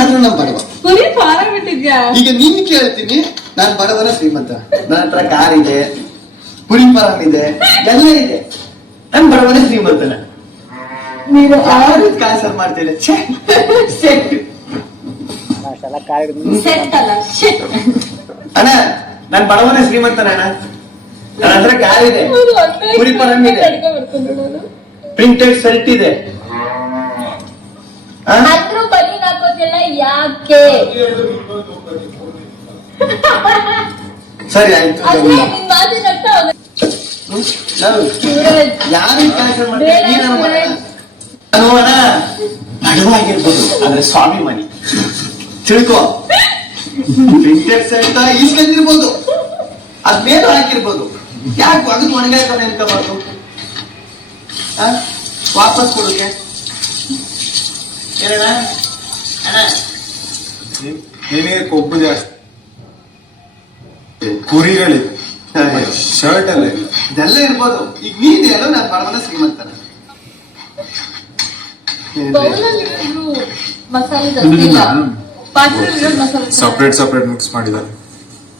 ಆದ್ರೂ ನಾನು ಬಡವ. ಫಾರ ಬಿಟ್ಟಿದ್ಯಾ ಈಗ ನಿನ್ ಕೇಳ್ತೀನಿ ನಾನ್ ಬಡವನ ಶ್ರೀಮಂತ. ನನ್ನ ಹತ್ರ ಕಾರ್ ಇದೆ ಪುರಿ ಫಾರಂ ಇದೆ ಎಲ್ಲ ಇದೆ. ನನ್ ಬಡವನ ಶ್ರೀಮಂತನ. ನೀನು ಆರು ಕಾಸರ್ ಮಾಡ್ತಿಲ್ಲ ಛೆ, ಸೆಟ್. ಸೆಟ್ ಅಲ್ಲ ಶೆಟ್ ಅಣ್ಣ ನಾನು ಬಡವನ ಶ್ರೀಮಂತನ ಅಣ್ಣ. ನನ್ನ ಹತ್ರ ಕಾರ್ ಇದೆ. ಪುರಿ ಫಾರಂ ಇದೆ ಪ್ರಿಂಟೆಡ್ ಶರ್ಟ್ ಇದೆ. ಯಾಕೆ? ಸರಿ ಆಯ್ತು ಅದೇ. ಯಾರು ಅಣ್ಣ ಬಡವಾಗಿರ್ಬೋದು ಆದ್ರೆ ಸ್ವಾಭಿಮಾನಿ ತಿಳ್ಕೊ. ಸಹಿತ ಇಸ್ಕೊಂಡಿರ್ಬೋದು ಅದ್ಮೇಲೆ ಹಾಕಿರ್ಬೋದು. ಯಾಕೆ ಒಣಗಾಯ್ತಾನೆ ಅಂತ ಆ? ವಾಪಸ್ ಕೊಡುಗೆ. ಏನಣ್ಣ? ನಿನಗೆ ಕೊಬ್ಬು ಜಾಸ್ತಿ ಕುರಿಗಳಿದೆ ಶರ್ಟ್ ಎಲ್ಲ ಇಲ್ಲ ಇದೆಲ್ಲ ಇರ್ಬೋದು. ಈಗ ನೀನ್ ಹೇಳೋ ನಾನು ಪರಮನ ಶ್ರೀಮಂತನ. ಏನ್ರಿ? ಬೌಲಲ್ಲಿ ಇರೋದು ಮಸಾಲೆ ಜಾಸ್ತಿ ಇಲ್ಲ. ಇರೋದು ಮಸಾಲೆ ಜಾಸ್ತಿ. ಸಪ್ರೇಟ್ ಸಪ್ರೇಟ್ ಮಿಕ್ಸ್ ಮಾಡಿದ್ದಾರೆ.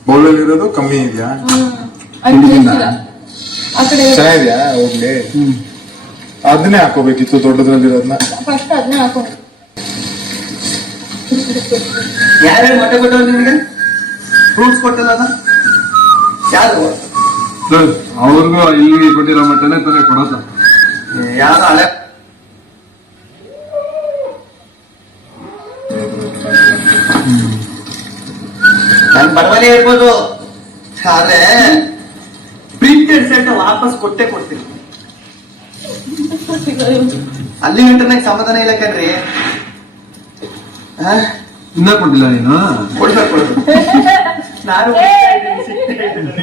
ಅಲ್ಲಿ ಇರೋದು ಕಮ್ಮಿ ಇದೆಯಾ? ಚೆನ್ನಾಗಿದ್ಯಾ? ಹೋಗ್ಲಿ. ಅದನ್ನೇ ಹಾಕೋಬೇಕಿತ್ತು ದೊಡ್ಡದ್ರಲ್ಲಿರೋದನ್ನ ಫಸ್ಟ್ ಅದನ್ನ ಹಾಕೊಂಡು ಯಾರ್ಯಾರು ಮೊಟ್ಟೆ ಕೊಟ್ಟವ್ರು ನಿನಗೆ? ಫ್ರೂಟ್ಸ್ ಕೊಟ್ಟಲ್ಲ ಯಾರು? ಯಾರು ಅವ್ರಿಗೂ ಇಲ್ಲಿ ಕೊಟ್ಟಿರೋ ಮಟ್ಟನೇ ತಾನೇ ಕೊಡೋದು ಯಾರು ಹಳೆ? ನನ್ ಬಡವನೇ ಇರ್ಬೋದು. ಆದ್ರೆ ಪ್ರಿಂಟೆಡ್ ಸೆಟ್ ವಾಪಸ್ ಕೊಟ್ಟೆ ಕೊಡ್ತೀನಿ. ಅಲ್ಲಿ ಇಂಟರ್ನೆಟ್ ಸಮಾಧಾನ ಇಲ್ಲ ಕಣ್ರಿ? ಇನ್ನ ಕೊಟ್ಟಿಲ್ಲ ನೀನು? ಕೊಡ್ಬೇಕು ಕೊಡ್ಬೇಕು ನಾನು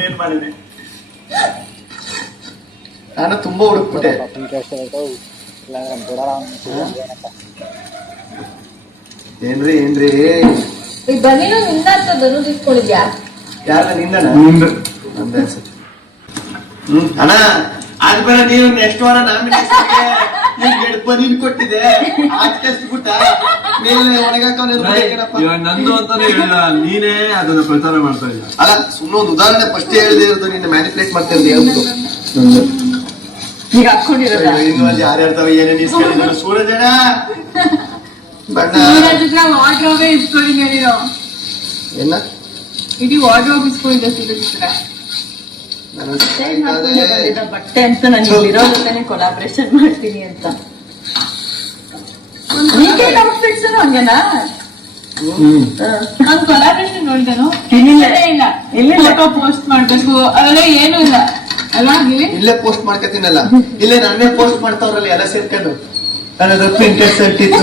ಏನ್ ಮಾಡಿದೆ ನಾನು ತುಂಬಾ ಹುಡುಕ್ಬಿಟ್ಟೆ. ಏನ್ರಿ ಏನ್ರಿ? ಈಗ ಬನ್ನಿನೂ ನಿಂದ ಅಂತ ಧನು ಇಟ್ಕೊಂಡಿದ್ಯಾ? ಯಾರ ನಿಂದಣ ಹ್ಮ್ ಅಣ್ಣ ಅದ್ ಬೇಡ ನೀವು ನೆಕ್ಸ್ಟ್ ವಾರ ನಾಮಿನೇಷನ್ ನೀನ್ ಕೊಟ್ಟಿದೆ ಮೇಲೆ ಇವಾಗ ನಂದು ಅಂತಾನೆ ಹೇಳಿಲ್ಲ ನೀನೇ ಅದನ್ನ ಪ್ರಚಾರ ಮಾಡ್ತಾ ಇಲ್ಲ ಅಲ್ಲ ಸುಮ್ಮನೆ ಒಂದು ಉದಾಹರಣೆ ಫಸ್ಟ್ ಹೇಳಿದೆ ಇರೋದು ನಿನ್ನ ಮ್ಯಾನಿಪುಲೇಟ್ ಮಾಡ್ತಾ ಇದ್ದೆ ಹೇಳ್ಬಿಟ್ಟು ಈಗ ಹಾಕೊಂಡಿರೋದು? ಇನ್ನು ಅಲ್ಲಿ ಯಾರು ಹೇಳ್ತಾವೆ ಏನೇನು ಕೇಳಿದ್ರು ಸೂರಜಣ ಬಣ್ಣ. ವಾರ್ಡ್ರೋಬೇ ಇಸ್ಕೊಂಡಿದ್ದೆ ನೀನು. ಏನ? ಇಡೀ ವಾರ್ಡ್ರೋಬ್ ಇಸ್ಕೊಂಡಿದ್ದೆ ನಾನು ಬಟ್ಟೆ ಅಂತ ನಾನು ಇಲ್ಲಿರೋ ಜೊತೆನೆ ಕೊಲಾಬ್ರೇಷನ್ ಮಾಡ್ತೀನಿ ಅಂತ. ವೀಕೆಂಡ್ ಔಟ್ಫಿಟ್ಸ್ ಹಂಗೇನಾ? ನಾನು ಕೊಲಾಬ್ರೇಷನ್ ನೋಡಿದನು? ಇಲ್ಲ ಇಲ್ಲ. ಇಲ್ಲಿ ಫೋಟೋ ಪೋಸ್ಟ್ ಮಾಡ್ಬೇಕು. ಅವೆಲ್ಲ ಏನು ಇಲ್ಲ. ಇಲ್ಲೇ ಪೋಸ್ಟ್ ಮಾಡ್ಕೊತೀನಲ್ಲ. ಇಲ್ಲೇ ನನ್ನೇ ಪೋಸ್ಟ್ ಮಾಡ್ತಾವ್ರಲ್ಲ ಎಲ್ಲ ಸೇರ್ಕೊಂಡು. ನಾನು ಪ್ರಿಂಟೆಡ್ ಸೆಟ್ ಇತ್ತು.